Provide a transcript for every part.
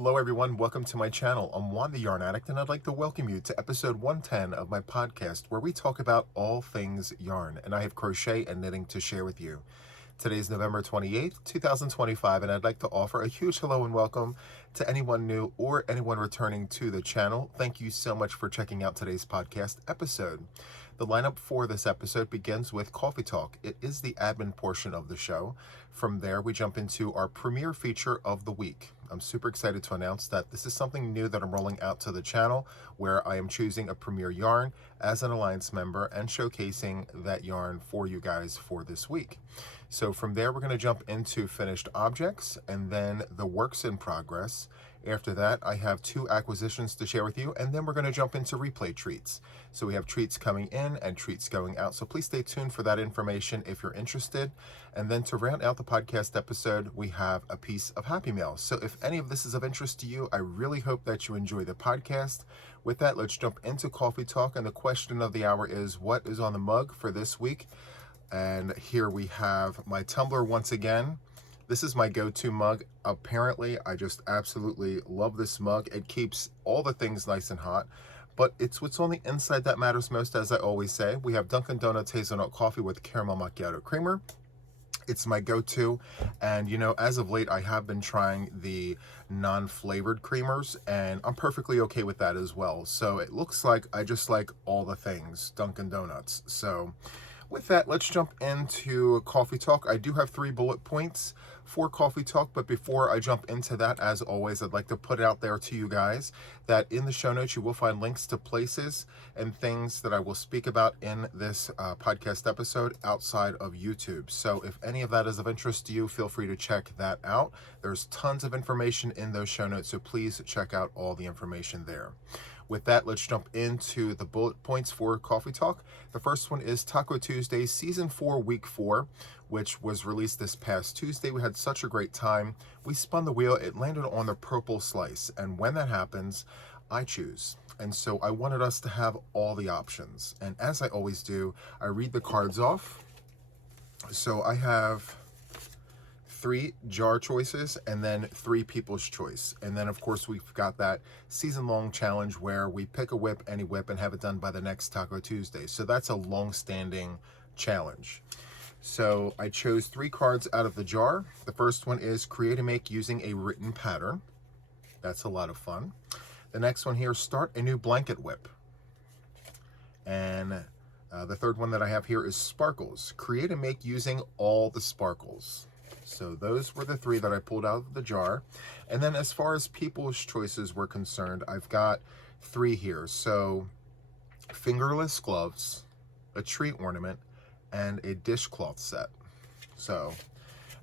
Hello everyone, welcome to my channel. I'm Juan the Yarn Addict, and I'd like to welcome you to episode 110 of my podcast where we talk about all things yarn, and I have crochet and knitting to share with you. Today's November 28th, 2025, and I'd like to offer a huge hello and welcome to anyone new or anyone returning to the channel. Thank you so much for checking out today's podcast episode. The lineup for this episode begins with Coffee Talk. It is the admin portion of the show. From there, we jump into our premiere feature of the week. I'm super excited to announce that this is something new that I'm rolling out to the channel, where I am choosing a premiere yarn as an Alliance member and showcasing that yarn for you guys for this week. So from there, we're going to jump into finished objects and then the works in progress. After that, I have 2 acquisitions to share with you, and then we're going to jump into replay treats. So we have treats coming in and treats going out. So please stay tuned for that information if you're interested. And then to round out the podcast episode, we have a piece of Happy Mail. So if any of this is of interest to you, I really hope that you enjoy the podcast. With that, let's jump into Coffee Talk. And the question of the hour is, what is on the mug for this week? And here we have my tumbler once again. This is my go-to mug. Apparently, I just absolutely love this mug. It keeps all the things nice and hot, but it's what's on the inside that matters most, as I always say. We have Dunkin' Donuts hazelnut coffee with caramel macchiato creamer. It's my go-to, and you know, as of late, I have been trying the non-flavored creamers, and I'm perfectly okay with that as well. So it looks like I just like all the things Dunkin' Donuts. So with that, let's jump into Coffee Talk. I do have 3 bullet points for Coffee Talk, but before I jump into that, as always, I'd like to put it out there to you guys that in the show notes, you will find links to places and things that I will speak about in this podcast episode outside of YouTube. So if any of that is of interest to you, feel free to check that out. There's tons of information in those show notes, so please check out all the information there. With that, let's jump into the bullet points for Coffee Talk. The first one is Taco Tuesday, Season 4, Week 4, which was released this past Tuesday. We had such a great time. We spun the wheel. It landed on the purple slice. And when that happens, I choose. And so I wanted us to have all the options. And as I always do, I read the cards off. So I have 3 jar choices and then 3 people's choice. And then of course we've got that season-long challenge where we pick a whip, any whip, and have it done by the next Taco Tuesday. So that's a long-standing challenge. So I chose 3 cards out of the jar. The first one is Create and Make Using a Written Pattern. That's a lot of fun. The next one here, Start a New Blanket Whip. And the third one that I have here is Sparkles. Create and make using all the sparkles. So those were the 3 that I pulled out of the jar. And then as far as people's choices were concerned, I've got 3 here. So fingerless gloves, a tree ornament, and a dishcloth set. So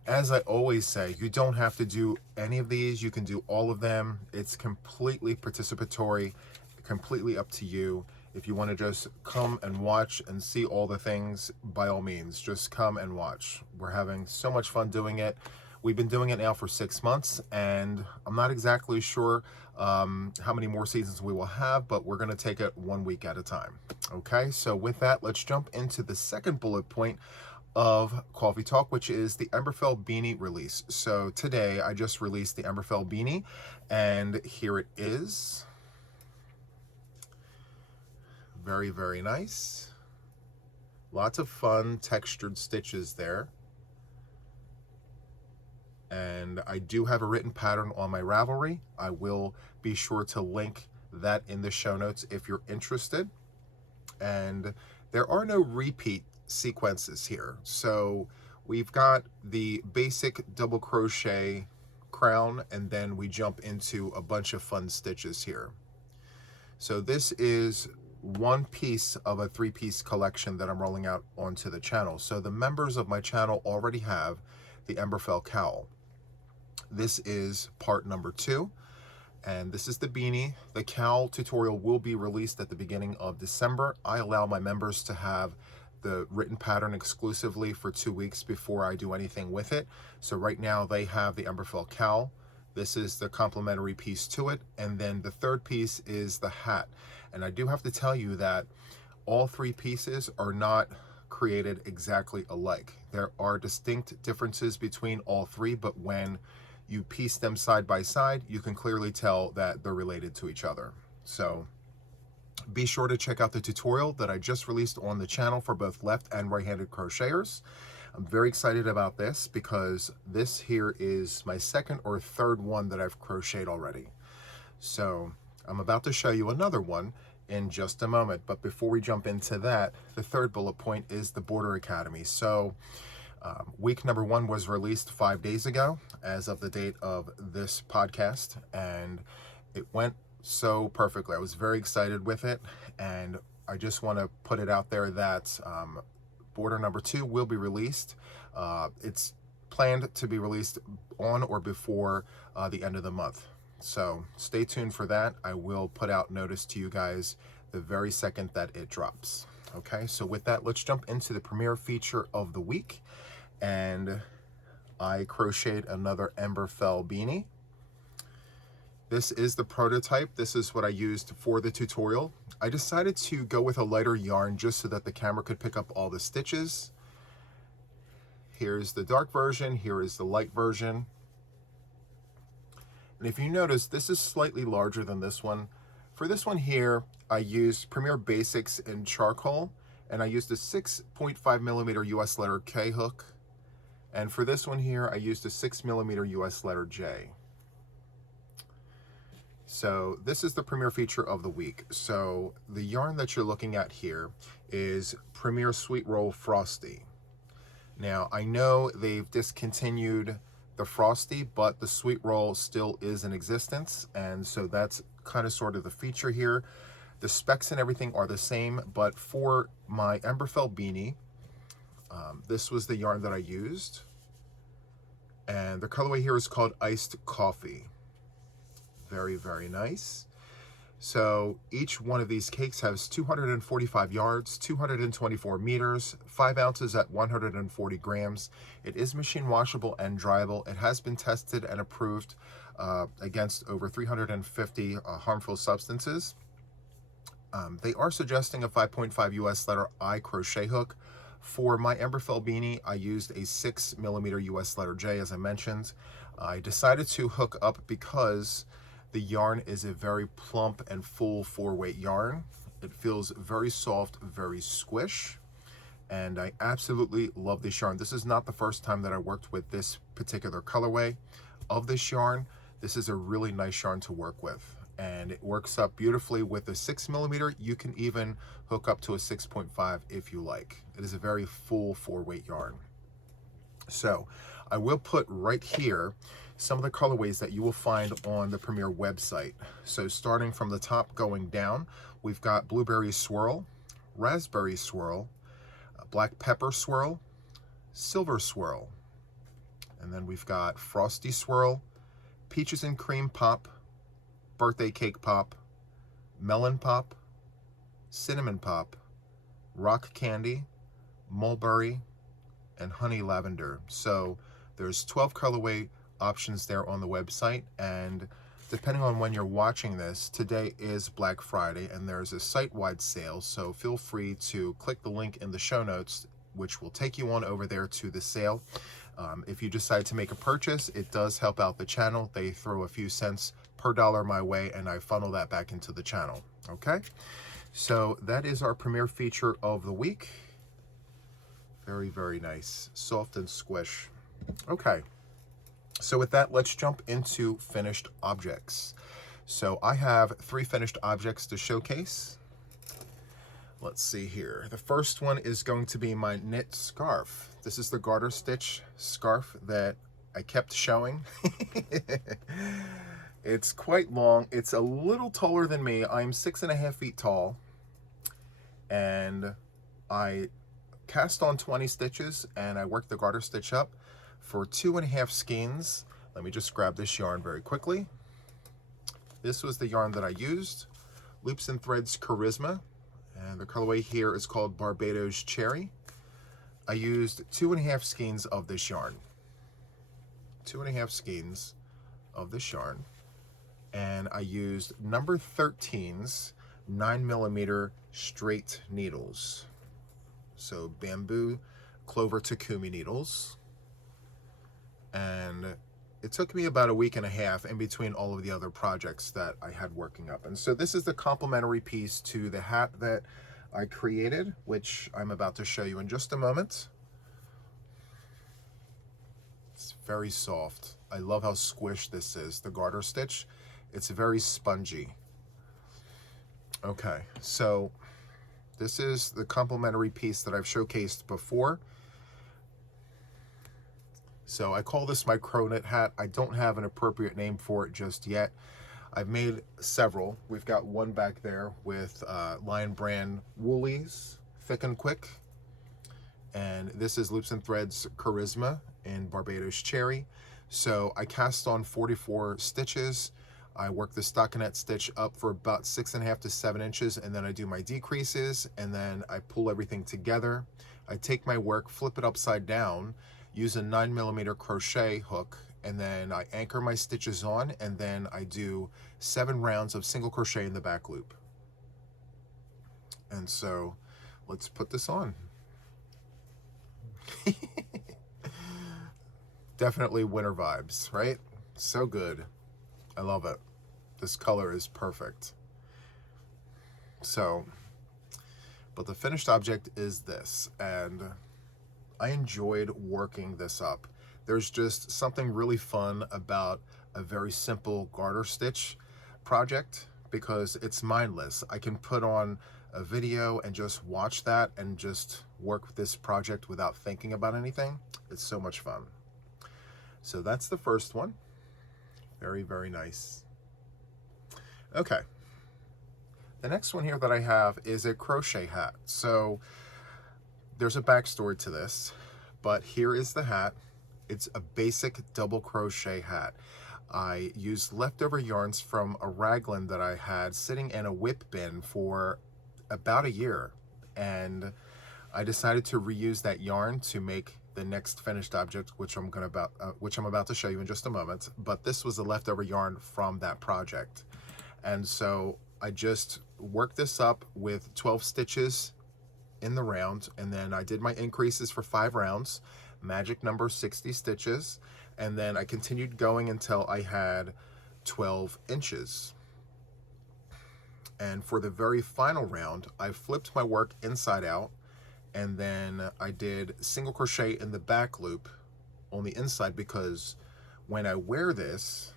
as I always say, you don't have to do any of these. You can do all of them. It's completely participatory, completely up to you. If you want to just come and watch and see all the things, by all means, just come and watch. We're having so much fun doing it. We've been doing it now for 6 months, and I'm not exactly sure how many more seasons we will have, but we're going to take it 1 week at a time. Okay, so with that, let's jump into the second bullet point of Coffee Talk, which is the Emberfell Beanie release. So today, I just released the Emberfell Beanie, and here it is. Very, very nice. Lots of fun textured stitches there. And I do have a written pattern on my Ravelry. I will be sure to link that in the show notes if you're interested. And there are no repeat sequences here. So we've got the basic double crochet crown, and then we jump into a bunch of fun stitches here. So this is one piece of a 3-piece collection that I'm rolling out onto the channel. So the members of my channel already have the Emberfell cowl. This is part number 2, and this is the beanie. The cowl tutorial will be released at the beginning of December. I allow my members to have the written pattern exclusively for 2 weeks before I do anything with it. So right now they have the Emberfell cowl. This is the complementary piece to it, and then the third piece is the hat. And I do have to tell you that all 3 pieces are not created exactly alike. There are distinct differences between all 3, but when you piece them side by side, you can clearly tell that they're related to each other. So be sure to check out the tutorial that I just released on the channel for both left and right-handed crocheters. I'm very excited about this because this here is my second or third one that I've crocheted already. So I'm about to show you another one in just a moment. But before we jump into that, the third bullet point is the Border Academy. So week number 1 was released 5 days ago as of the date of this podcast, and it went so perfectly. I was very excited with it, and I just want to put it out there that Border number 2 will be released. It's planned to be released on or before the end of the month. So stay tuned for that. I will put out notice to you guys the very second that it drops. Okay, so with that, let's jump into the premiere feature of the week. And I crocheted another Emberfell beanie. This is the prototype. This is what I used for the tutorial. I decided to go with a lighter yarn just so that the camera could pick up all the stitches. Here's the dark version, here is the light version. And if you notice, this is slightly larger than this one. For this one here, I used Premier Basics in charcoal, and I used a 6.5mm US letter K hook. And for this one here, I used a 6mm US letter J. So this is the premiere feature of the week. So the yarn that you're looking at here is Premier Sweet Roll Frosty. Now, I know they've discontinued the Frosty, but the Sweet Roll still is in existence, and so that's kind of sort of the feature here. The specs and everything are the same, but for my Emberfell beanie, this was the yarn that I used, and the colorway here is called Iced Coffee. Very, very nice. So each one of these cakes has 245 yards, 224 meters, 5 ounces at 140 grams. It is machine washable and dryable. It has been tested and approved against over 350 harmful substances. They are suggesting a 5.5 US letter I crochet hook. For my Emberfell beanie, I used a 6mm US letter J, as I mentioned. I decided to hook up because the yarn is a very plump and full 4-weight yarn. It feels very soft, very squish, and I absolutely love this yarn. This is not the first time that I worked with this particular colorway of this yarn. This is a really nice yarn to work with, and it works up beautifully with a 6mm. You can even hook up to a 6.5 if you like. It is a very full 4-weight yarn. So I will put right here some of the colorways that you will find on the Premier website. So starting from the top going down, we've got Blueberry Swirl, Raspberry Swirl, Black Pepper Swirl, Silver Swirl, and then we've got Frosty Swirl, Peaches and Cream Pop, Birthday Cake Pop, Melon Pop, Cinnamon Pop, Rock Candy, Mulberry, and Honey Lavender. So there's 12 colorway options there on the website, and depending on when you're watching this, today is Black Friday and there's a site-wide sale, so feel free to click the link in the show notes, which will take you on over there to the sale. If you decide to make a purchase, it does help out the channel. They throw a few cents per dollar my way, and I funnel that back into the channel. Okay, so that is our premiere feature of the week. Very, very nice, soft and squish. Okay, so with that, let's jump into finished objects. So I have 3 finished objects to showcase. Let's see here. The first one is going to be my knit scarf. This is the garter stitch scarf that I kept showing. It's quite long. It's a little taller than me. I'm 6.5 feet tall, and I cast on 20 stitches and I worked the garter stitch up for 2.5 skeins. Let me just grab this yarn very quickly. This was the yarn that I used, Loops and Threads Charisma, and the colorway here is called Barbados Cherry. I used 2.5 skeins of this yarn. 2.5 skeins of this yarn, and I used number 13's 9mm straight needles. So bamboo clover takumi needles. And it took me about a week and a half in between all of the other projects that I had working up. And so this is the complementary piece to the hat that I created, which I'm about to show you in just a moment. It's very soft. I love how squished this is, the garter stitch. It's very spongy. Okay, so this is the complementary piece that I've showcased before. So I call this my crow knit hat. I don't have an appropriate name for it just yet. I've made several. We've got one back there with Lion Brand Woolies, Thick and Quick. And this is Loops and Threads Charisma in Barbados Cherry. So I cast on 44 stitches. I work the stockinette stitch up for about 6.5 to 7 inches, and then I do my decreases, and then I pull everything together. I take my work, flip it upside down, use a 9mm crochet hook, and then I anchor my stitches on, and then I do 7 rounds of single crochet in the back loop. And so let's put this on. Definitely winter vibes, right? So good. I love it. This color is perfect. So, but the finished object is this, and I enjoyed working this up. There's just something really fun about a very simple garter stitch project because it's mindless. I can put on a video and just watch that and just work this project without thinking about anything. It's so much fun. So that's the first one. Very, very nice. Okay. The next one here that I have is a crochet hat. So there's a backstory to this, but here is the hat. It's a basic double crochet hat. I used leftover yarns from a raglan that I had sitting in a whip bin for about a year, and I decided to reuse that yarn to make the next finished object, which I'm about to show you in just a moment. But this was the leftover yarn from that project, and so I just worked this up with 12 stitches in the round, and then I did my increases for 5 rounds, magic number 60 stitches, and then I continued going until I had 12 inches. And for the very final round, I flipped my work inside out, and then I did single crochet in the back loop on the inside, because when I wear this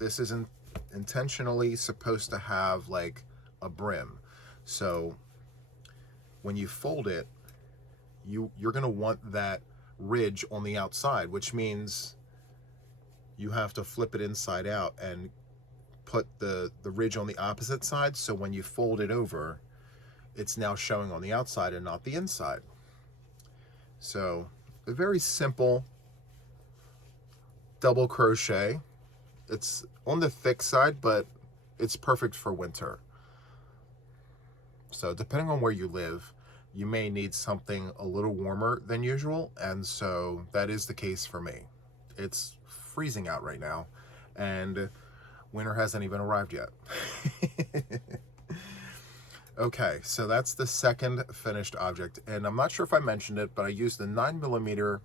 isn't intentionally supposed to have like a brim. So when you fold it, you're gonna want that ridge on the outside, which means you have to flip it inside out and put the ridge on the opposite side, so when you fold it over, it's now showing on the outside and not the inside. So a very simple double crochet. It's on the thick side, but it's perfect for winter. So depending on where you live, you may need something a little warmer than usual, and so that is the case for me. It's freezing out right now, and winter hasn't even arrived yet. Okay, so that's the second finished object, and I'm not sure if I mentioned it, but I used the 9mm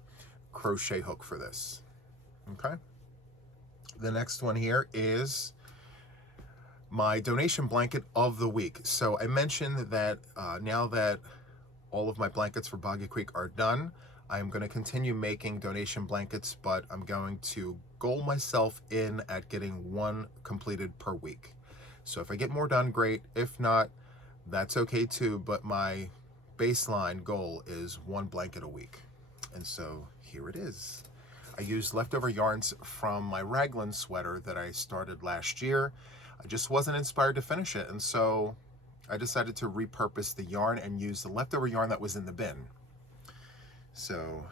crochet hook for this. Okay. The next one here is my donation blanket of the week. So I mentioned that now that all of my blankets for Boggy Creek are done, I'm going to continue making donation blankets, but I'm going to goal myself in at getting 1 completed per week. So if I get more done, great. If not, that's okay too, but my baseline goal is 1 blanket a week. And so here it is. I used leftover yarns from my raglan sweater that I started last year. I just wasn't inspired to finish it, and so I decided to repurpose the yarn and use the leftover yarn that was in the bin. So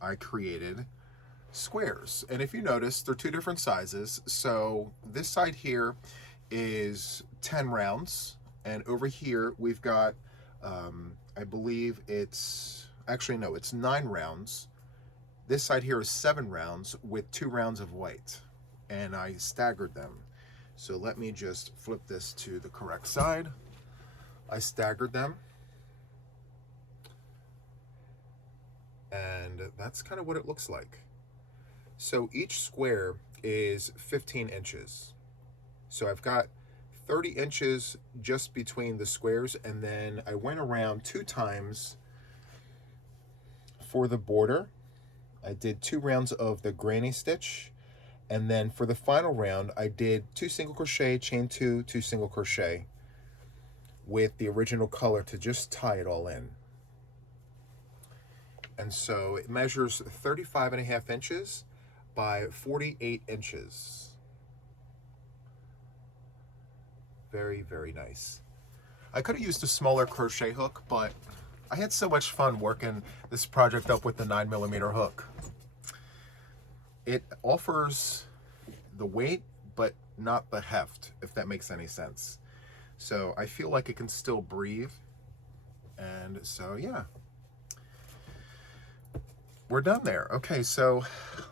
I created squares, and if you notice, they're 2 different sizes. So this side here is 10 rounds, and over here we've got I believe it's 9 rounds. This side here is 7 rounds with 2 rounds of white, and I staggered them. So let me just flip this to the correct side. I staggered them, and that's kind of what it looks like. So each square is 15 inches. So I've got 30 inches just between the squares, and then I went around 2 times for the border. I did 2 rounds of the granny stitch, and then for the final round I did 2 single crochet, chain 2, 2 single crochet with the original color to just tie it all in. And so it measures 35.5 inches by 48 inches. Very, very nice. I could have used a smaller crochet hook, but I had so much fun working this project up with the 9mm hook. It offers the weight, but not the heft, if that makes any sense. So I feel like it can still breathe. And so, yeah. We're done there. Okay, so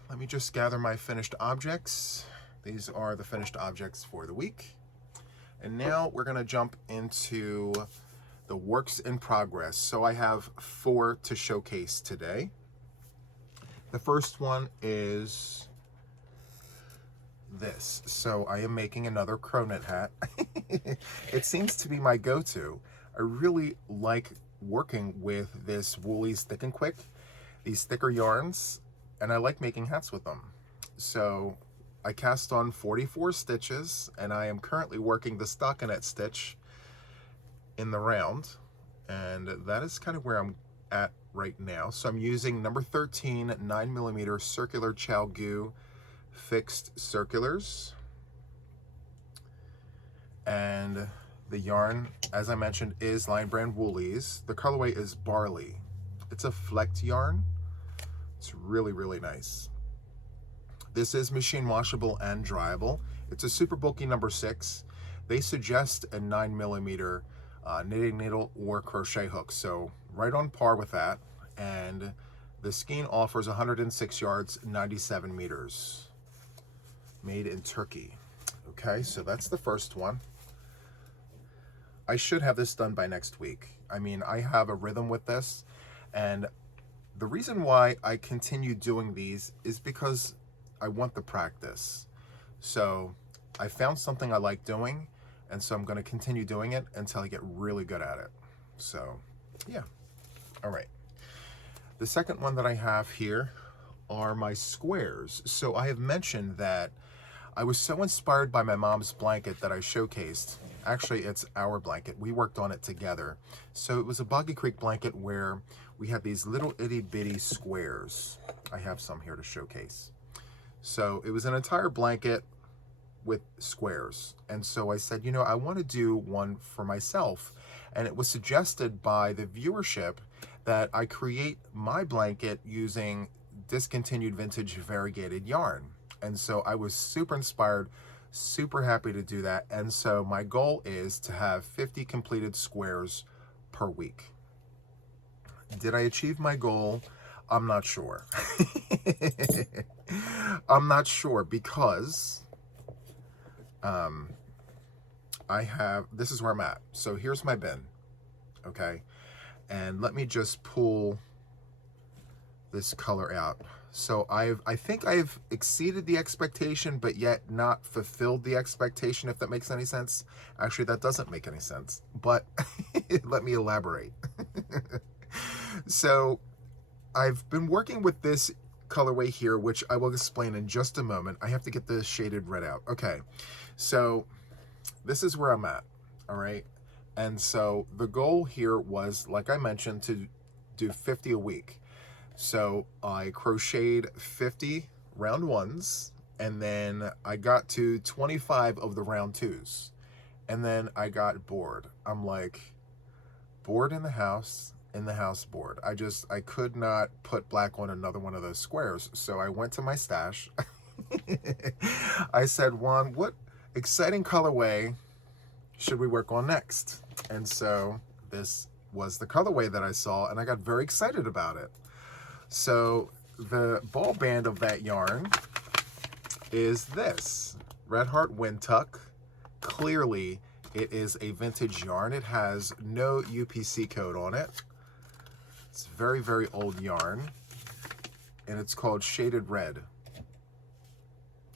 let me just gather my finished objects. These are the finished objects for the week. And now we're gonna jump into the works in progress. So I have 4 to showcase today. The first one is this. So I am making another crow knit hat. It seems to be my go-to. I really like working with this Woolies Thick and Quick, these thicker yarns, and I like making hats with them. So I cast on 44 stitches, and I am currently working the stockinette stitch in the round, and that is kind of where I'm at right now. So I'm using number 13 9mm circular ChalGoo fixed circulars, and the yarn, as I mentioned, is Line Brand Woolies. The colorway is Barley. It's a flecked yarn. It's really, really nice. This is machine washable and dryable. It's a super bulky number 6. They suggest a 9mm knitting needle or crochet hook, so right on par with that. And the skein offers 106 yards, 97 meters. Made in Turkey. Okay, so that's the first one. I should have this done by next week. I mean, I have a rhythm with this, and the reason why I continue doing these is because I want the practice. So I found something I like doing, and so I'm going to continue doing it until I get really good at it. So yeah. All right. The second one that I have here are my squares. So I have mentioned that I was so inspired by my mom's blanket that I showcased. Actually, it's our blanket. We worked on it together. So it was a Boggy Creek blanket where we had these little itty bitty squares. I have some here to showcase. So it was an entire blanket with squares. And so I said, you know, I want to do one for myself. And it was suggested by the viewership that I create my blanket using discontinued vintage variegated yarn. And so I was super inspired, super happy to do that. And so my goal is to have 50 completed squares per week. Did I achieve my goal? I'm not sure. I'm not sure because this is where I'm at. So here's my bin, okay? And let me just pull this color out. So I think I've exceeded the expectation, but yet not fulfilled the expectation, if that makes any sense. Actually, that doesn't make any sense, but let me elaborate. So I've been working with this colorway here, which I will explain in just a moment. I have to get the shaded red out. Okay, so this is where I'm at, all right? And so the goal here was, like I mentioned, to do 50 a week. So I crocheted 50 round 1s, and then I got to 25 of the round 2s. And then I got bored. I'm like, bored in the house bored. I could not put black on another one of those squares. So I went to my stash. I said, Juan, what exciting colorway should we work on next? And so this was the colorway that I saw, and I got very excited about it. So the ball band of that yarn is this Red Heart Wind Tuck. Clearly it is a vintage yarn. It has no UPC code on it. It's very, very old yarn, and it's called Shaded Red.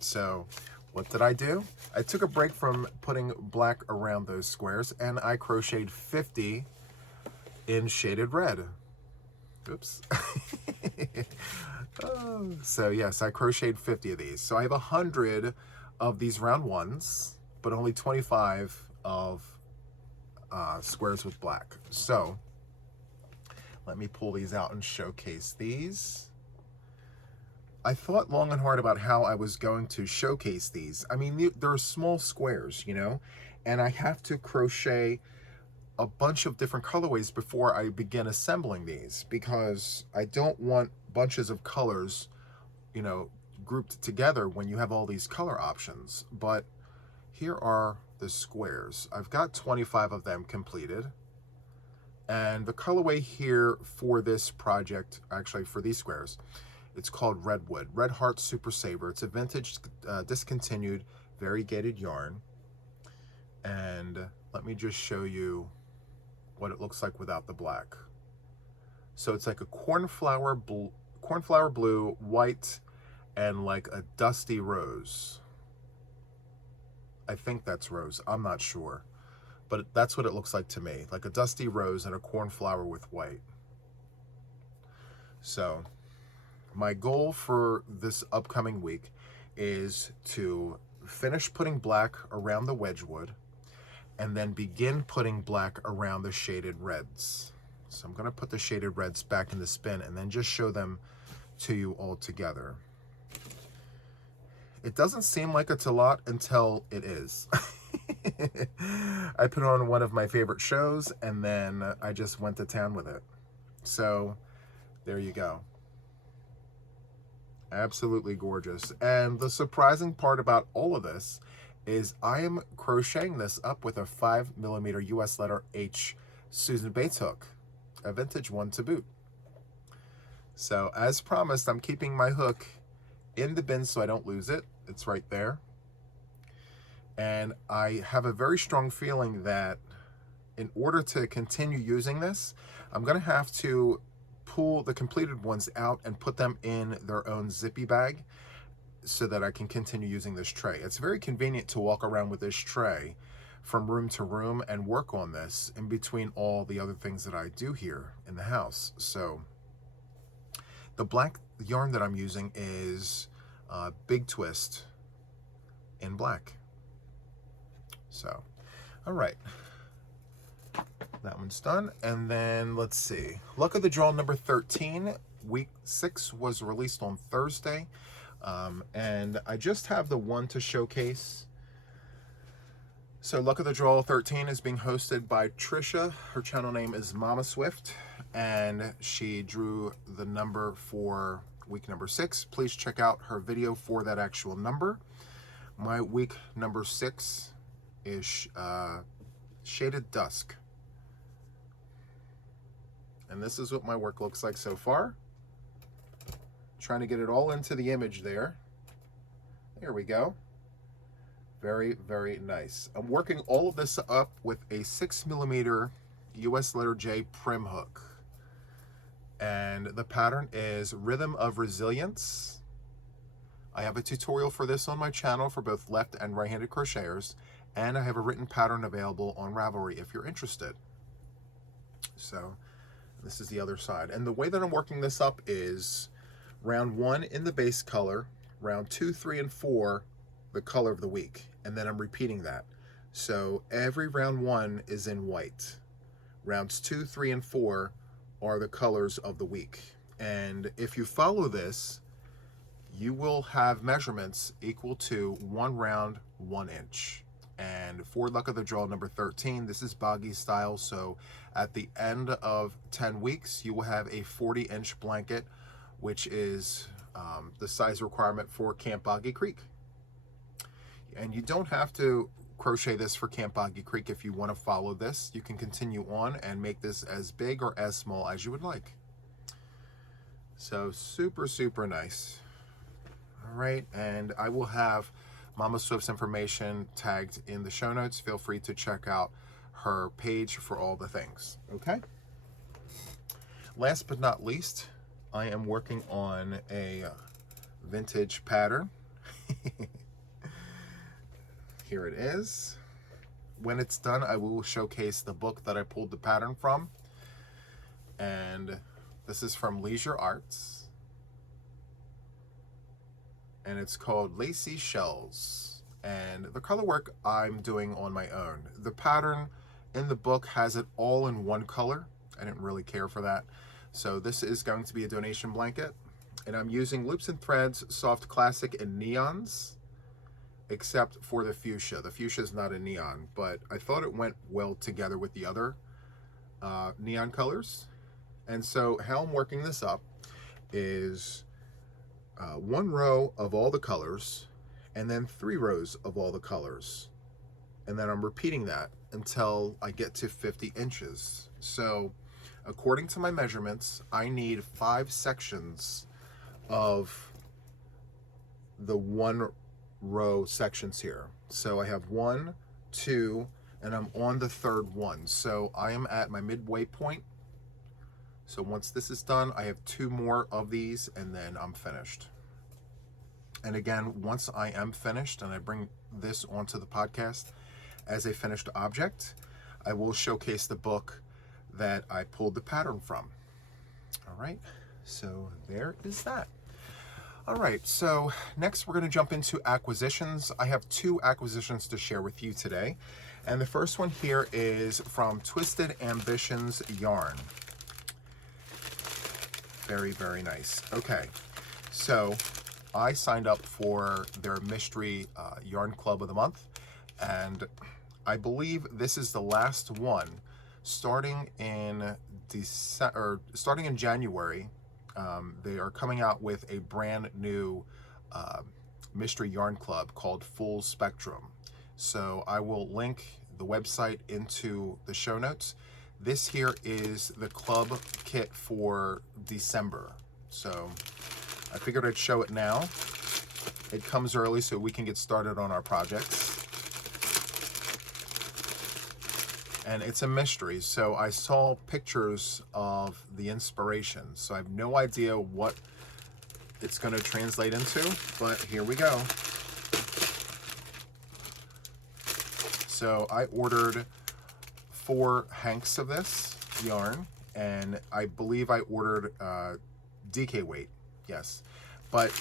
So what did I do? I took a break from putting black around those squares and I crocheted 50 in shaded red. Oops. Oh, so yes, I crocheted 50 of these. So I have 100 of these round ones, but only 25 of squares with black. So let me pull these out and showcase these. I thought long and hard about how I was going to showcase these. I mean, they're small squares, you know, and I have to crochet a bunch of different colorways before I begin assembling these, because I don't want bunches of colors, you know, grouped together when you have all these color options. But here are the squares. I've got 25 of them completed. And the colorway here for this project, actually for these squares, it's called Redwood, Red Heart Super Saver. It's a vintage, discontinued, variegated yarn. And let me just show you what it looks like without the black. So it's like a cornflower blue, white, and like a dusty rose. I think that's rose, I'm not sure. But that's what it looks like to me, like a dusty rose and a cornflower with white. So my goal for this upcoming week is to finish putting black around the Wedgwood and then begin putting black around the shaded reds. So I'm gonna put the shaded reds back in the spin and then just show them to you all together. It doesn't seem like it's a lot until it is. I put on one of my favorite shows and then I just went to town with it. So there you go. Absolutely gorgeous. And the surprising part about all of this is I am crocheting this up with a 5mm US letter H Susan Bates hook, a vintage one to boot. So as promised, I'm keeping my hook in the bin so I don't lose it. It's right there. And I have a very strong feeling that in order to continue using this, I'm gonna have to pull the completed ones out and put them in their own zippy bag so that I can continue using this tray. It's very convenient to walk around with this tray from room to room and work on this in between all the other things that I do here in the house. So the black yarn that I'm using is Big Twist in black. So, all right. That one's done. And then let's see. Luck of the Draw number 13, week 6 was released on Thursday. And I just have the one to showcase. So Luck of the Draw 13 is being hosted by Trisha. Her channel name is Momma Swift, and she drew the number for week number 6. Please check out her video for that actual number. My week number 6 is Shaded Dusk. And this is what my work looks like so far. Trying to get it all into the image there. There we go. Very, very nice. I'm working all of this up with a 6mm US letter J prim hook. And the pattern is Rhythm of Resilience. I have a tutorial for this on my channel for both left and right-handed crocheters, and I have a written pattern available on Ravelry if you're interested. So this is the other side. And the way that I'm working this up is round 1 in the base color, round 2, 3, and 4, the color of the week. And then I'm repeating that. So every round 1 is in white. Rounds 2, 3, and 4 are the colors of the week. And if you follow this, you will have measurements equal to 1 round, 1 inch. And for Luck of the Draw number 13, this is boggy style. So at the end of 10 weeks, you will have a 40-inch blanket, which is the size requirement for Camp Boggy Creek. And you don't have to crochet this for Camp Boggy Creek if you want to follow this. You can continue on and make this as big or as small as you would like. So super, super nice. All right, and I will have Momma Swift's information tagged in the show notes. Feel free to check out her page for all the things, okay? Last but not least, I am working on a vintage pattern. Here it is. When it's done, I will showcase the book that I pulled the pattern from. And this is from Leisure Arts. And it's called Lacy Shells. And the color work I'm doing on my own. The pattern in the book has it all in one color. I didn't really care for that. So this is going to be a donation blanket. And I'm using Loops and Threads, Soft Classic, and Neons, except for the fuchsia. The fuchsia is not a neon, but I thought it went well together with the other neon colors. And so how I'm working this up is one row of all the colors, and then 3 rows of all the colors. And then I'm repeating that until I get to 50 inches. So according to my measurements, I need 5 sections of the 1 row sections here. So I have 1, 2, and I'm on the 3rd one. So I am at my midway point. So once this is done, I have 2 more of these and then I'm finished. And again, once I am finished and I bring this onto the podcast as a finished object, I will showcase the book that I pulled the pattern from. All right, so there is that. All right, so next we're going to jump into acquisitions. I have 2 acquisitions to share with you today. And the first one here is from Twisted Ambitions Yarn. Very, very nice. Okay, so I signed up for their mystery yarn club of the month, and I believe this is the last one. Starting in January, they are coming out with a brand new mystery yarn club called Full Spectrum. So I will link the website into the show notes. This here is the club kit for December. So I figured I'd show it now. It comes early so we can get started on our projects. And it's a mystery. So I saw pictures of the inspiration. So I have no idea what it's going to translate into, but here we go. So I ordered 4 hanks of this yarn, and I believe I ordered DK weight, yes. But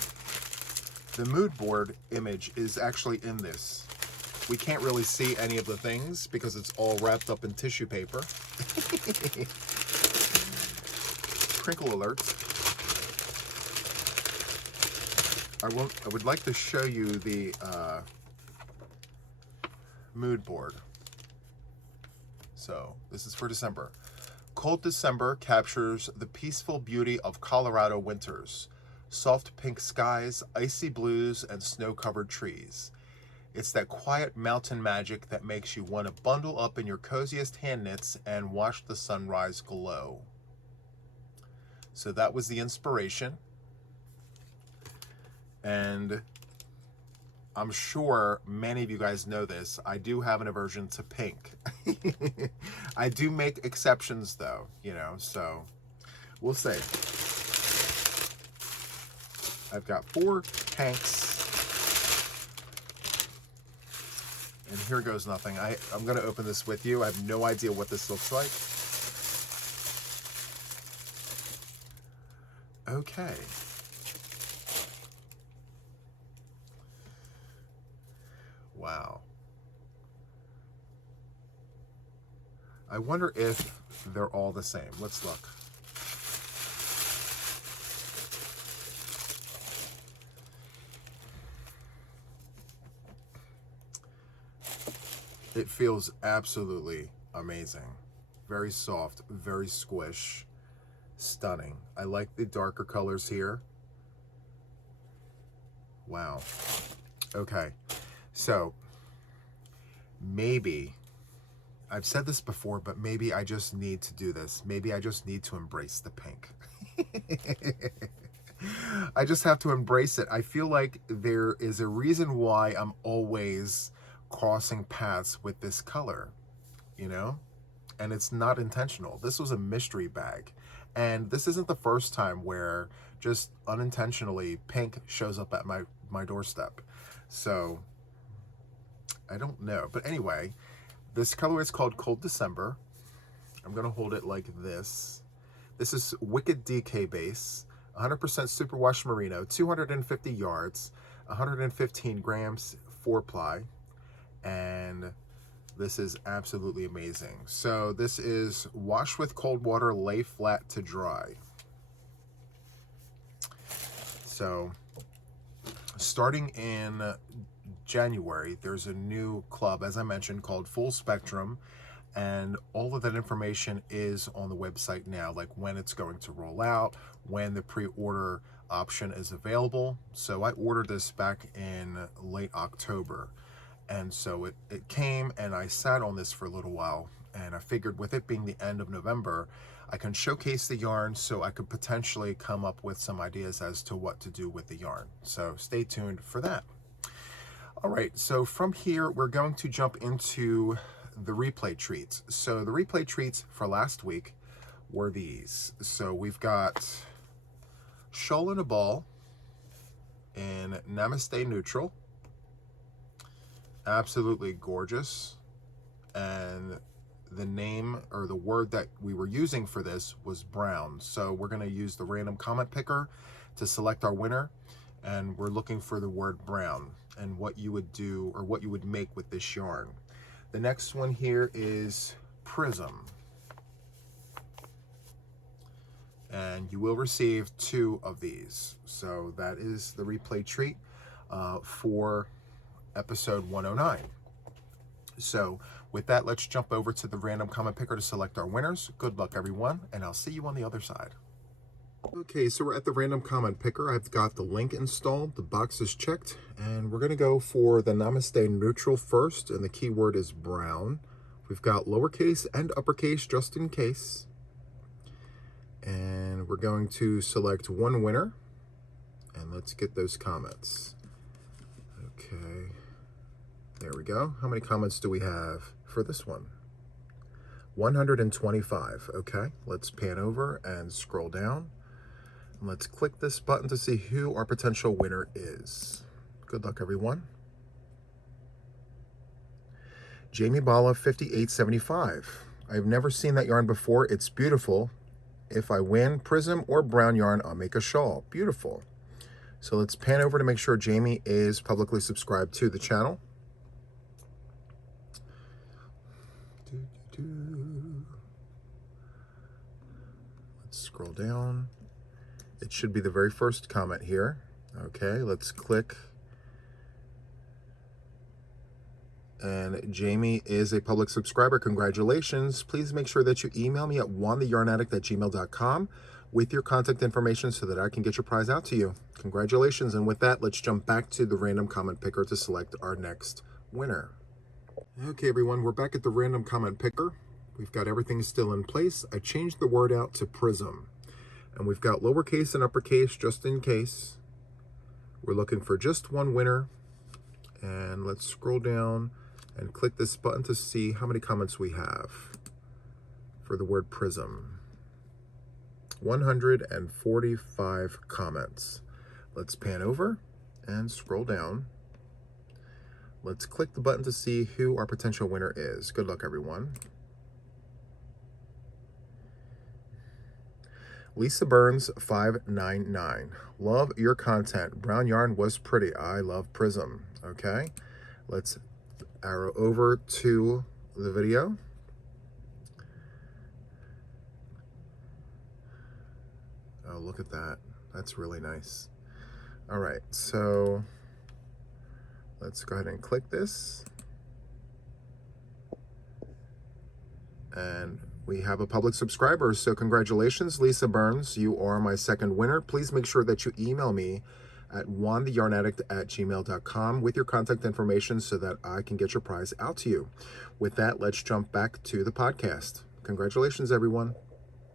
the mood board image is actually in this. We can't really see any of the things because it's all wrapped up in tissue paper. Crinkle alert. I would like to show you the mood board. So this is for December. Cold December captures the peaceful beauty of Colorado winters. Soft pink skies, icy blues, and snow-covered trees. It's that quiet mountain magic that makes you want to bundle up in your coziest hand knits and watch the sunrise glow. So that was the inspiration. And I'm sure many of you guys know this. I do have an aversion to pink. I do make exceptions though, you know, so we'll see. I've got 4 hanks. And here goes nothing. I'm going to open this with you. I have no idea what this looks like. Okay. Wow. I wonder if they're all the same. Let's look. It feels absolutely amazing. Very soft, very squish, stunning. I like the darker colors here. Wow. Okay, so maybe, I've said this before, but maybe I just need to do this. Maybe I just need to embrace the pink. I just have to embrace it. I feel like there is a reason why I'm always crossing paths with this color, you know, and it's not intentional. This was a mystery bag, and this isn't the first time where just unintentionally pink shows up at my my doorstep. So I don't know. But anyway, this color is called Cold December. I'm going to hold it like this. This is Wicked DK base, 100% superwash merino, 250 yards, 115 grams, 4-ply. And this is absolutely amazing. So this is wash with cold water, lay flat to dry. So starting in January, there's a new club, as I mentioned, called Full Spectrum, and all of that information is on the website now, like when it's going to roll out, when the pre-order option is available. So I ordered this back in late October, and so it came, and I sat on this for a little while, and I figured with it being the end of November, I can showcase the yarn so I could potentially come up with some ideas as to what to do with the yarn. So stay tuned for that. All right, so from here, we're going to jump into the replay treats. So the replay treats for last week were these. So we've got Shawl in a Ball in Namaste Neutral. Absolutely gorgeous. And the name or the word that we were using for this was brown. So we're going to use the random comment picker to select our winner. And we're looking for the word brown and what you would do or what you would make with this yarn. The next one here is Prism. And you will receive 2 of these. So that is the replay treat for episode 109. So with that, let's jump over to the random comment picker to select our winners. Good luck, everyone, and I'll see you on the other side. Okay, so we're at the random comment picker. I've got the link installed, the box is checked, and we're gonna go for the Namaste Neutral first, and the keyword is brown. We've got lowercase and uppercase just in case. And we're going to select one winner, and let's get those comments. Okay, there we go. How many comments do we have for this one? 125, okay. Let's pan over and scroll down. Let's click this button to see who our potential winner is. Good luck, everyone. Jamie Bala, 5875. I've never seen that yarn before. It's beautiful. If I win Prism or brown yarn, I'll make a shawl. Beautiful. So let's pan over to make sure Jamie is publicly subscribed to the channel. Let's scroll down. It should be the very first comment here. Okay, let's click. And Jamie is a public subscriber. Congratulations. Please make sure that you email me at JuanTheYarnAddict@gmail.com with your contact information so that I can get your prize out to you. Congratulations. And with that, let's jump back to the random comment picker to select our next winner. Okay, everyone, we're back at the random comment picker. We've got everything still in place. I changed the word out to Prism. And we've got lowercase and uppercase just in case. We're looking for just one winner. And let's scroll down and click this button to see how many comments we have for the word Prism. 145 comments. Let's pan over and scroll down. Let's click the button to see who our potential winner is. Good luck, everyone. Lisa Burns, 599. Love your content. Brown yarn was pretty. I love Prism. Okay, let's arrow over to the video. Oh, look at that. That's really nice. All right, so let's go ahead and click this. And we have a public subscriber, so congratulations, Lisa Burns. You are my second winner. Please make sure that you email me at JuanTheYarnAddict@gmail.com with your contact information so that I can get your prize out to you. With that, let's jump back to the podcast. Congratulations, everyone.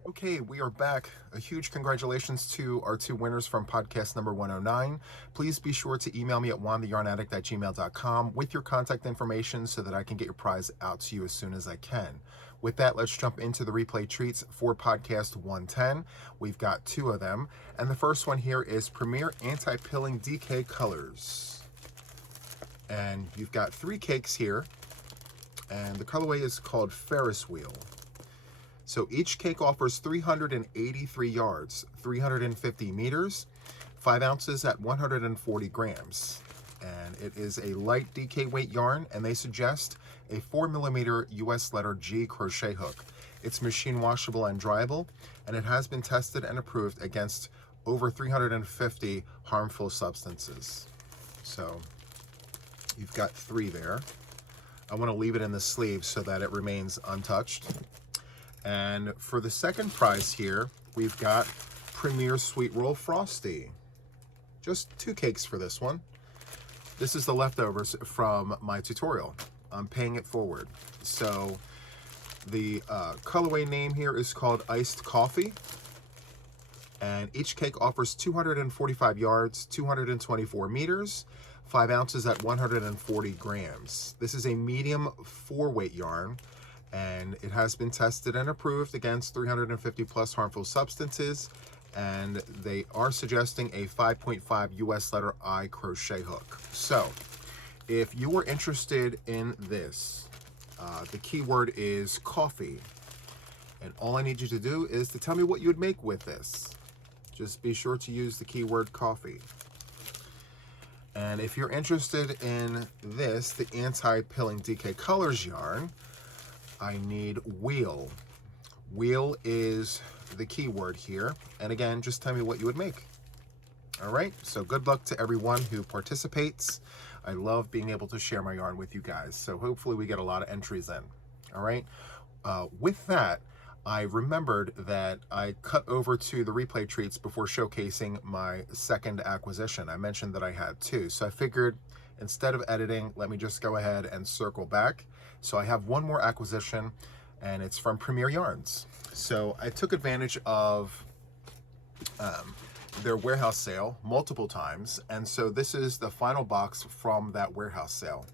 Okay, we are back. A huge congratulations to our two winners from podcast number 109. Please be sure to email me at JuanTheYarnAddict@gmail.com with your contact information so that I can get your prize out to you as soon as I can. With that, let's jump into the replay treats for podcast 110. We've got two of them, and the first one here is Premier Anti-Pilling DK Colors. And you've got 3 cakes here, and the colorway is called Ferris Wheel. So each cake offers 383 yards, 350 meters, 5 ounces at 140 grams. And it is a light DK weight yarn, and they suggest a 4mm US letter G crochet hook. It's machine washable and dryable, and it has been tested and approved against over 350 harmful substances. So you've got 3 there. I want to leave it in the sleeve so that it remains untouched. And for the second prize here, we've got Premier Sweet Roll Frosty. Just 2 cakes for this one. This is the leftovers from my tutorial. I'm paying it forward. So the colorway name here is called Iced Coffee. And each cake offers 245 yards, 224 meters, 5 ounces at 140 grams. This is a medium 4-weight yarn, and it has been tested and approved against 350 plus harmful substances, and they are suggesting a 5.5 US letter I crochet hook. So if you are interested in this, the keyword is coffee, and all I need you to do is to tell me what you would make with this. Just be sure to use the keyword coffee. And if you're interested in this, the Anti-Pilling DK Colors yarn, I need wheel. Wheel is the keyword here. And again, just tell me what you would make. All right, so good luck to everyone who participates. I love being able to share my yarn with you guys. So hopefully we get a lot of entries in. All right, with that, I remembered that I cut over to the replay treats before showcasing my second acquisition. I mentioned that I had 2. So I figured instead of editing, let me just go ahead and circle back. So I have one more acquisition, and it's from Premier Yarns. So I took advantage of their warehouse sale multiple times, and so this is the final box from that warehouse sale.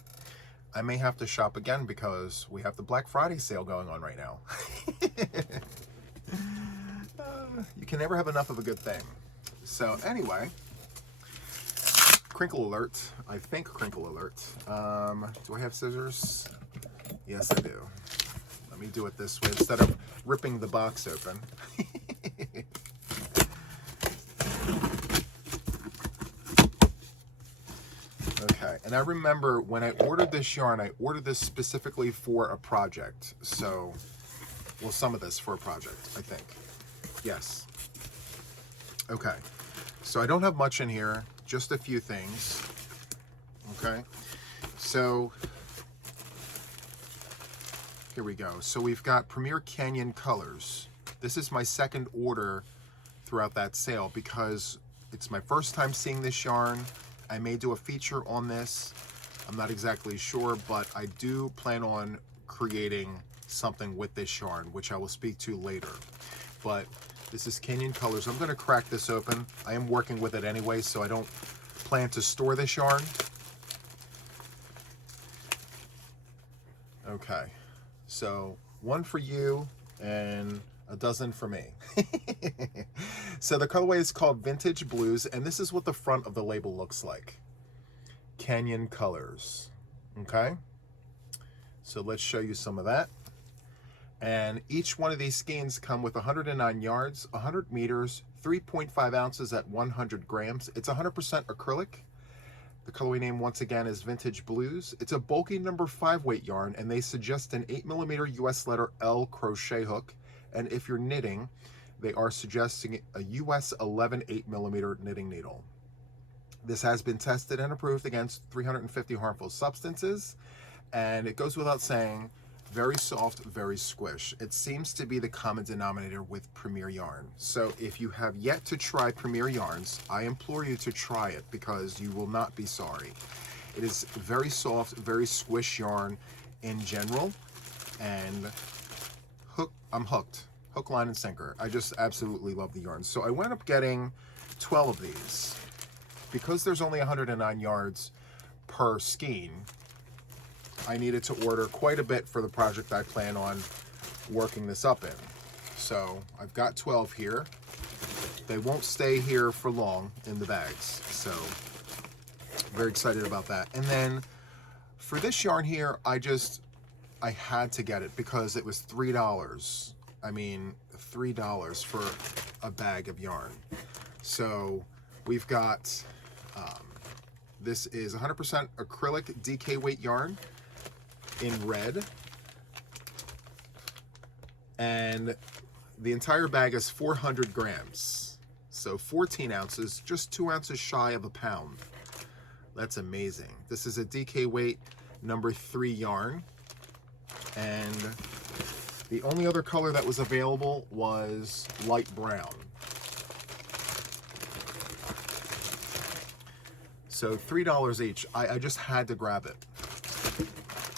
I may have to shop again because we have the Black Friday sale going on right now. You can never have enough of a good thing. So anyway, crinkle alert. I think crinkle alert. Do I have scissors? Yes, I do. Let me do it this way instead of ripping the box open. Okay, and I remember when I ordered this yarn, I ordered this specifically for a project. So, well, some of this for a project, I think. Yes. Okay, so I don't have much in here, just a few things. Okay, so here we go. So we've got Premier Canyon Colors. This is my second order throughout that sale because it's my first time seeing this yarn. I may do a feature on this. I'm not exactly sure, but I do plan on creating something with this yarn, which I will speak to later. But this is Canyon Colors. I'm going to crack this open. I am working with it anyway, so I don't plan to store this yarn. Okay, so 1 for you and a dozen for me. So the colorway is called Vintage Blues, and this is what the front of the label looks like. Canyon Colors. Okay, so let's show you some of that. And each one of these skeins come with 109 yards, 100 meters, 3.5 ounces at 100 grams. It's 100% acrylic. The colorway name once again is Vintage Blues. It's a bulky number 5 weight yarn, and they suggest an 8mm US letter L crochet hook. And if you're knitting, they are suggesting a US 11 8mm knitting needle. This has been tested and approved against 350 harmful substances, and it goes without saying, very soft, very squish. It seems to be the common denominator with Premier Yarn. So if you have yet to try Premier Yarns, I implore you to try it because you will not be sorry. It is very soft, very squish yarn in general, and I'm hooked. Hook, line, and sinker. I just absolutely love the yarn. So I wound up getting 12 of these. Because there's only 109 yards per skein, I needed to order quite a bit for the project I plan on working this up in. So I've got 12 here. They won't stay here for long in the bags. So very excited about that. And then for this yarn here, I had to get it because it was $3. I mean, $3 for a bag of yarn. So we've got, this is 100% acrylic DK weight yarn in red. And the entire bag is 400 grams. So 14 ounces, just 2 ounces shy of a pound. That's amazing. This is a DK weight number 3 yarn. And the only other color that was available was light brown. So $3 each. I just had to grab it.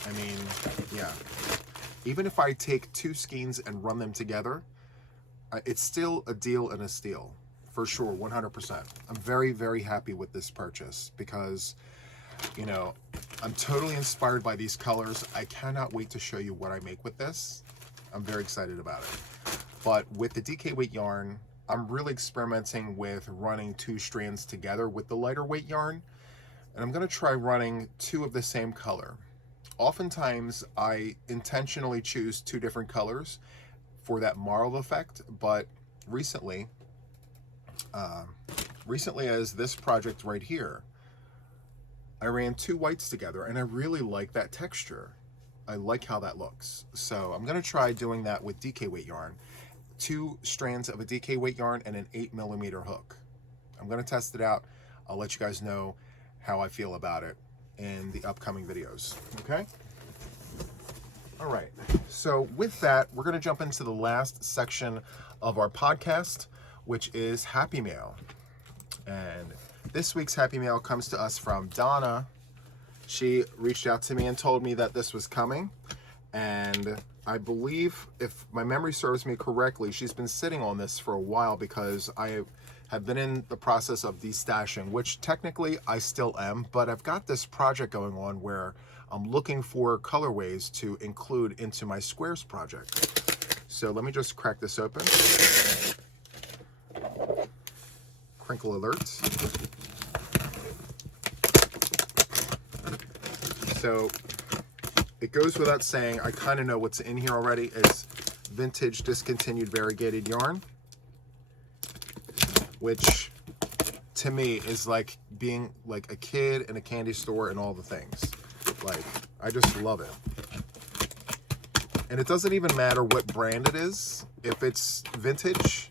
I mean, yeah. Even if I take 2 skeins and run them together, it's still a deal and a steal. For sure, 100%. I'm very, very happy with this purchase because, you know, I'm totally inspired by these colors. I cannot wait to show you what I make with this. I'm very excited about it. But with the DK weight yarn, I'm really experimenting with running 2 strands together with the lighter weight yarn. And I'm going to try running 2 of the same color. Oftentimes, I intentionally choose 2 different colors for that marl effect, but recently as this project right here, I ran 2 whites together and I really like that texture. I like how that looks. So I'm gonna try doing that with DK weight yarn. 2 strands of a DK weight yarn and an 8mm hook. I'm gonna test it out. I'll let you guys know how I feel about it in the upcoming videos, okay? All right, so with that, we're gonna jump into the last section of our podcast, which is Happy Mail. And this week's Happy Mail comes to us from Donna. She reached out to me and told me that this was coming. And I believe, if my memory serves me correctly, she's been sitting on this for a while because I have been in the process of destashing, which technically I still am, but I've got this project going on where I'm looking for colorways to include into my squares project. So let me just crack this open. Crinkle alert. So it goes without saying, I kind of know what's in here already. It's vintage discontinued variegated yarn, which to me is like being like a kid in a candy store and all the things. Like, I just love it. And it doesn't even matter what brand it is. If it's vintage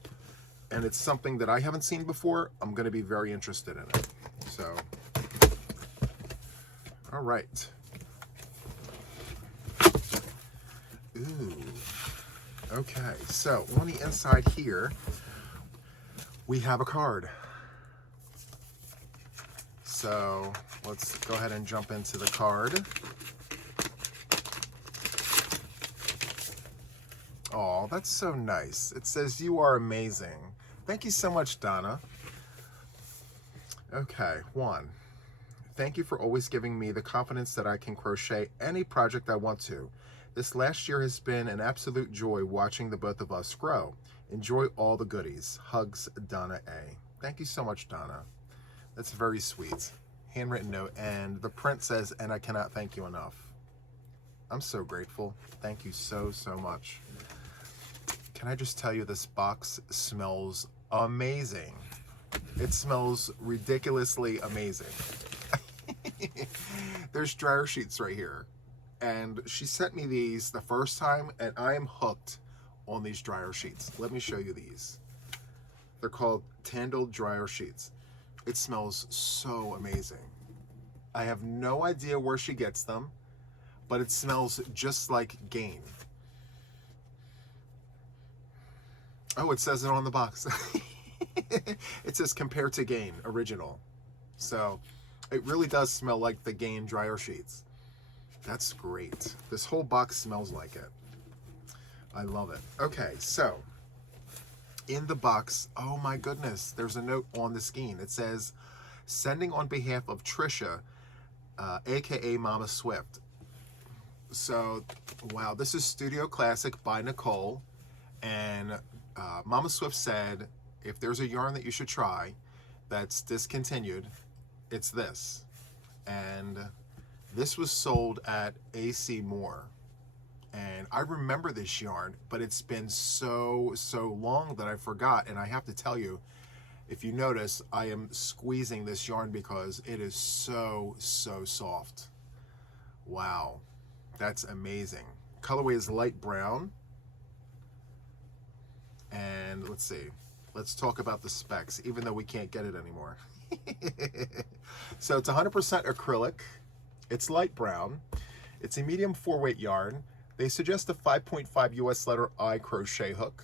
and it's something that I haven't seen before, I'm going to be very interested in it. So, all right. Ooh. Okay, so on the inside here, we have a card. So let's go ahead and jump into the card. Oh, that's so nice. It says, "You are amazing." Thank you so much, Donna. Okay, Juan. Thank you for always giving me the confidence that I can crochet any project I want to. This last year has been an absolute joy watching the both of us grow. Enjoy all the goodies. Hugs, Donna A. Thank you so much, Donna. That's very sweet. Handwritten note, and the print says, "And I cannot thank you enough." I'm so grateful. Thank you so, so much. Can I just tell you, this box smells amazing. It smells ridiculously amazing. There's dryer sheets right here. And she sent me these the first time, and I am hooked on these dryer sheets. Let me show you these. They're called Tandle dryer sheets. It smells so amazing. I have no idea where she gets them, but it smells just like Gain. Oh, it says it on the box. It says compared to Gain, original. So it really does smell like the Gain dryer sheets. That's great. This whole box smells like it. I love it. Okay, so in the box, oh my goodness, there's a note on the skein. It says, sending on behalf of Trisha, aka Mama Swift. So, wow, this is Studio Classic by Nicole. And Mama Swift said, if there's a yarn that you should try that's discontinued, it's this. And this was sold at AC Moore. And I remember this yarn, but it's been so long that I forgot. And I have to tell you, if you notice, I am squeezing this yarn because it is so soft. Wow, that's amazing. Colorway is light brown. And let's see, let's talk about the specs, even though we can't get it anymore. So it's 100% acrylic. It's light brown. It's a medium 4-weight yarn. They suggest a 5.5 US letter I crochet hook.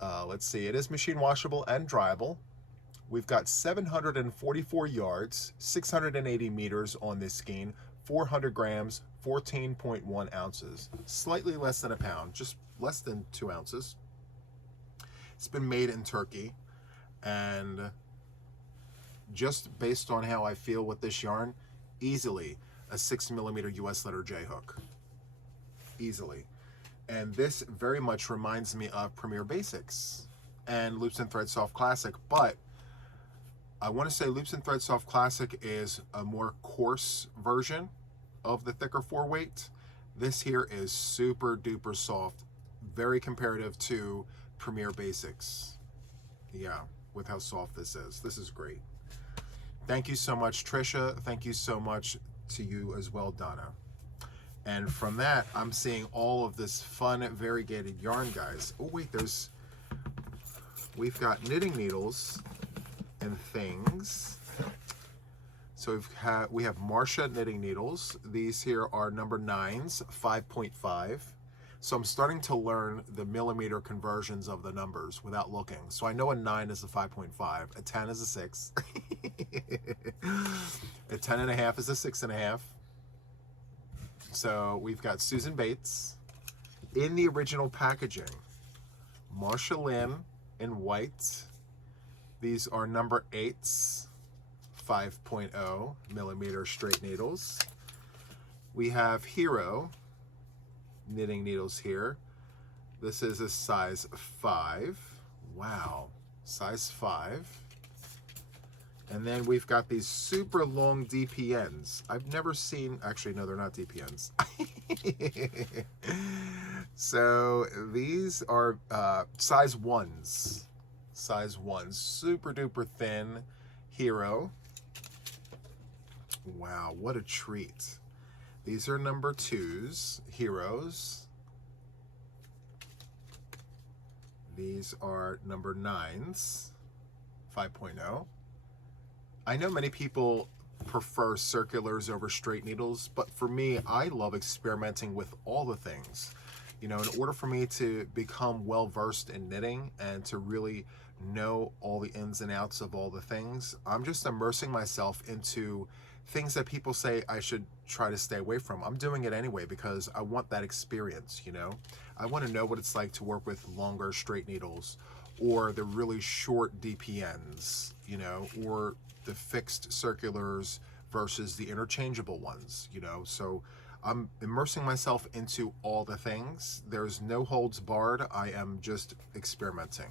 Let's see, it is machine washable and dryable. We've got 744 yards, 680 meters on this skein, 400 grams, 14.1 ounces. Slightly less than a pound, just less than 2 ounces. It's been made in Turkey, and just based on how I feel with this yarn, easily a 6mm US letter J hook. Easily. And this very much reminds me of Premier Basics and Loops and Thread Soft Classic, but I want to say Loops and Thread Soft Classic is a more coarse version of the thicker 4-weight. This here is super duper soft, very comparative to Premier Basics. Yeah, with how soft this is. This is great. Thank you so much, Trisha. Thank you so much to you as well, Donna. And from that, I'm seeing all of this fun, variegated yarn, guys. Oh, wait, we've got knitting needles and things. So we have Marcia knitting needles. These here are number 9s, 5.5. So I'm starting to learn the millimeter conversions of the numbers without looking. So I know a 9 is a 5.5, a 10 is a 6, a 10.5 is a 6.5. So we've got Susan Bates in the original packaging. Marsha Lynn in white. These are number 8s, 5.0 millimeter straight needles. We have Hero knitting needles here. This is a size 5. Wow, size 5. And then we've got these super long DPNs. I've never seen, actually, no, they're not DPNs. So these are size 1s. Size 1s, super duper thin Hero. Wow, what a treat. These are number 2s, Heroes. These are number 9s, 5.0. I know many people prefer circulars over straight needles, but for me, I love experimenting with all the things. You know, in order for me to become well-versed in knitting and to really know all the ins and outs of all the things, I'm just immersing myself into things that people say I should try to stay away from. I'm doing it anyway because I want that experience, you know? I want to know what it's like to work with longer straight needles or the really short DPNs, you know, or the fixed circulars versus the interchangeable ones, you know? So I'm immersing myself into all the things. There's no holds barred. I am just experimenting.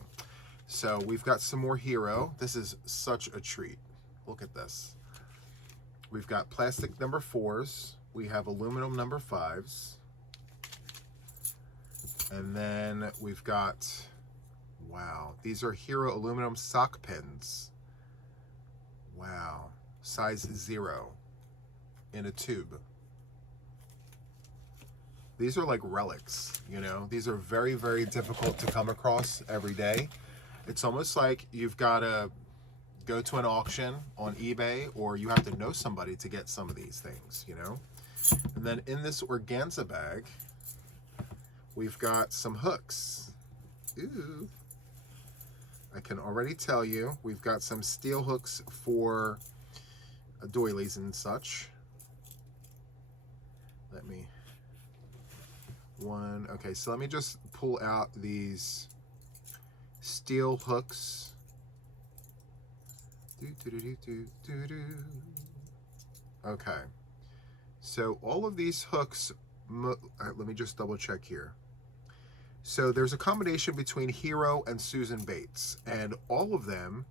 So we've got some more Hero. This is such a treat. Look at this. We've got plastic number 4s. We have aluminum number 5s. And then we've got, wow, these are Hero aluminum sock pins. Wow, size 0 in a tube. These are like relics, you know? These are very, very difficult to come across every day. It's almost like you've got to go to an auction on eBay, or you have to know somebody to get some of these things, you know? And then in this organza bag, we've got some hooks. Ooh. I can already tell you, we've got some steel hooks for doilies and such. Okay, so let me just pull out these steel hooks. Okay, so all of these hooks, let me just double check here. So there's a combination between Hero and Susan Bates, and all of them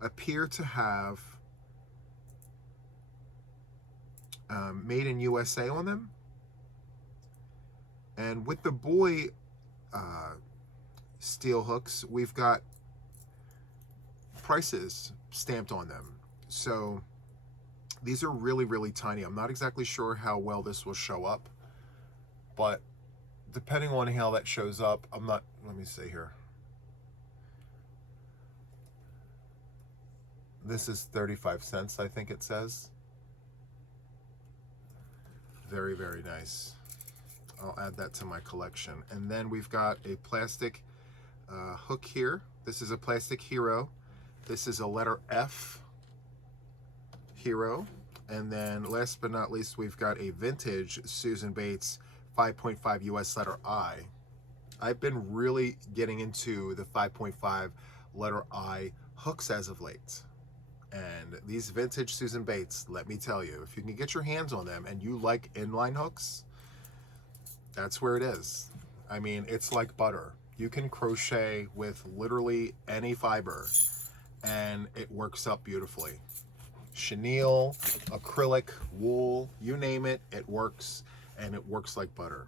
appear to have made in USA on them. And with the boy steel hooks, we've got prices stamped on them. So these are really, really tiny. I'm not exactly sure how well this will show up, but depending on how that shows up, let me see here. This is 35 cents, I think it says. Very, very nice. I'll add that to my collection. And then we've got a plastic hook here. This is a plastic Hero. This is a letter F Hero. And then last but not least, we've got a vintage Susan Bates 5.5 US letter I. I've been really getting into the 5.5 letter I hooks as of late. And these vintage Susan Bates, let me tell you, if you can get your hands on them and you like inline hooks, that's where it is. I mean, it's like butter. You can crochet with literally any fiber and it works up beautifully. Chenille, acrylic, wool, you name it, it works, and it works like butter.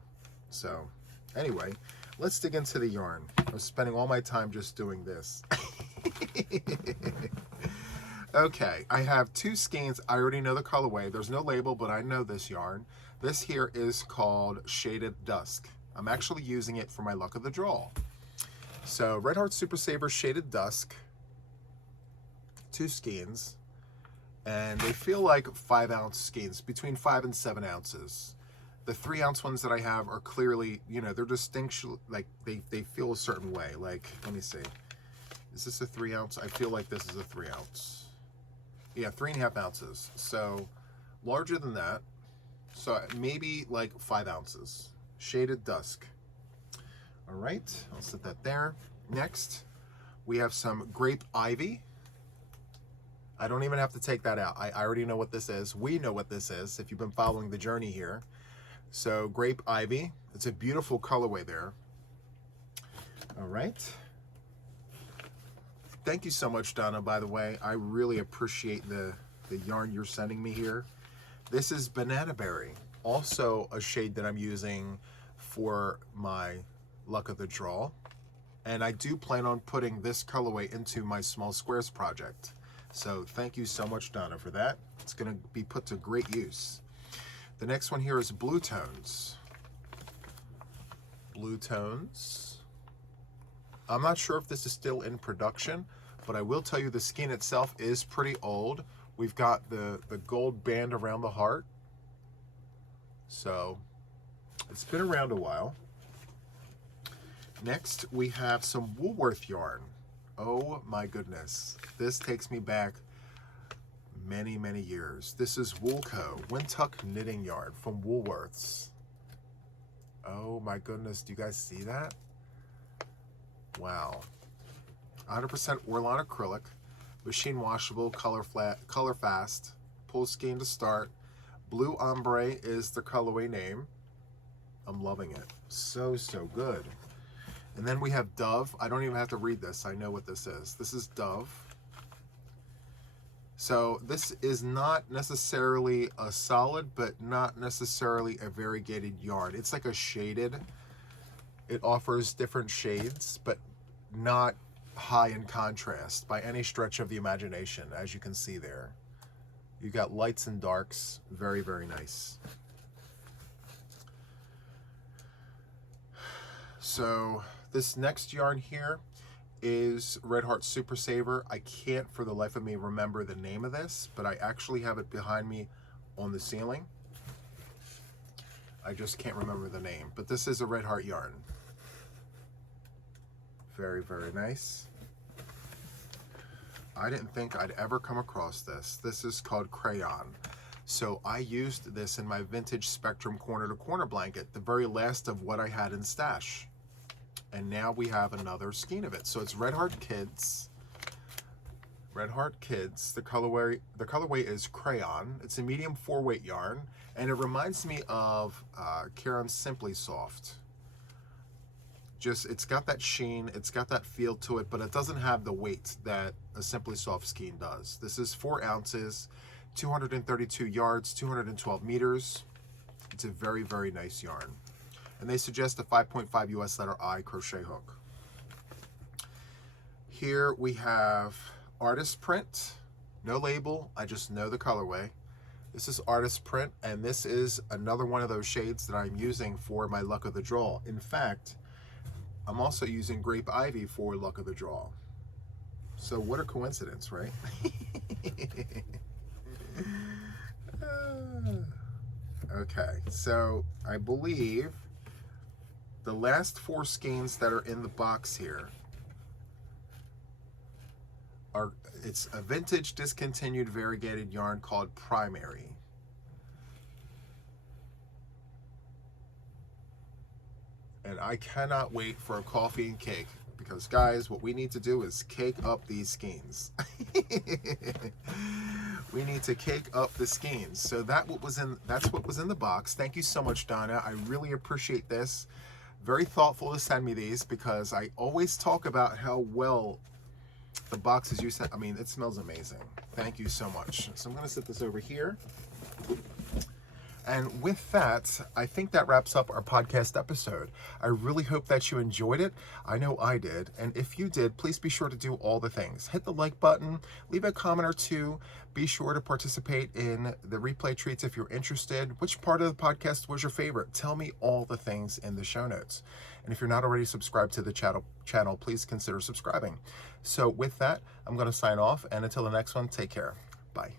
So anyway, let's dig into the yarn. I was spending all my time just doing this. Okay, I have two skeins. I already know the colorway. There's no label, but I know this yarn. This here is called Shaded Dusk. I'm actually using it for my luck of the draw. So Red Heart Super Saver Shaded Dusk, two skeins, and they feel like 5-ounce skeins, between 5 and 7 ounces. The 3-ounce ones that I have are clearly, you know, they're distinction, like they feel a certain way. Like, let me see. Is this a 3-ounce? I feel like this is a 3-ounce. Yeah, 3.5 ounces. So larger than that. So maybe like 5 ounces. Shaded Dusk. All right, I'll set that there. Next, we have some Grape Ivy. I don't even have to take that out. I already know what this is. We know what this is if you've been following the journey here. So Grape Ivy, it's a beautiful colorway there. All right. Thank you so much, Donna, by the way. I really appreciate the yarn you're sending me here. This is Banana Berry, also a shade that I'm using for my luck of the draw. And I do plan on putting this colorway into my Small Squares project. So thank you so much, Donna, for that. It's gonna be put to great use. The next one here is Blue Tones. Blue Tones. I'm not sure if this is still in production, but I will tell you the skein itself is pretty old. We've got the gold band around the heart. So it's been around a while. Next, we have some Woolworth yarn. Oh my goodness. This takes me back many, many years. This is Woolco, Windtuck knitting yarn from Woolworths. Oh my goodness, do you guys see that? Wow. 100% Orlon acrylic, machine washable, color fast, pull skein to start. Blue Ombre is the colorway name. I'm loving it. So, so good. And then we have Dove. I don't even have to read this. I know what this is. This is Dove. So this is not necessarily a solid, but not necessarily a variegated yarn. It's like a shaded. It offers different shades, but not high in contrast by any stretch of the imagination, as you can see there. You got lights and darks. Very, very nice. So this next yarn here is Red Heart Super Saver. I can't for the life of me remember the name of this, but I actually have it behind me on the ceiling. I just can't remember the name, but this is a Red Heart yarn. Very, very nice. I didn't think I'd ever come across this. This is called Crayon. So I used this in my vintage Spectrum corner to corner blanket, the very last of what I had in stash. And now we have another skein of it. So it's Red Heart Kids. Red Heart Kids. The colorway is Crayon. It's a medium 4-weight yarn, and it reminds me of Karen's Simply Soft. Just, it's got that sheen, it's got that feel to it, but it doesn't have the weight that a Simply Soft skein does. This is 4 ounces, 232 yards, 212 meters. It's a very, very nice yarn. And they suggest a 5.5 US letter I crochet hook. Here we have artist print, no label, I just know the colorway. This is artist print, and this is another one of those shades that I'm using for my Luck of the Draw. In fact, I'm also using Grape Ivy for Luck of the Draw. So what a coincidence, right? Okay, so I believe the last 4 skeins that are in the box here are, it's a vintage discontinued variegated yarn called Primary. And I cannot wait for a coffee and cake, because guys, what we need to do is cake up these skeins. We need to cake up the skeins. So that's what was in the box. Thank you so much, Donna. I really appreciate this. Very thoughtful to send me these, because I always talk about how well the boxes you sent. I mean, it smells amazing. Thank you so much. So I'm going to set this over here. And with that, I think that wraps up our podcast episode. I really hope that you enjoyed it. I know I did. And if you did, please be sure to do all the things. Hit the like button, leave a comment or two. Be sure to participate in the replay treats if you're interested. Which part of the podcast was your favorite? Tell me all the things in the show notes. And if you're not already subscribed to the channel, please consider subscribing. So with that, I'm going to sign off. And until the next one, take care. Bye.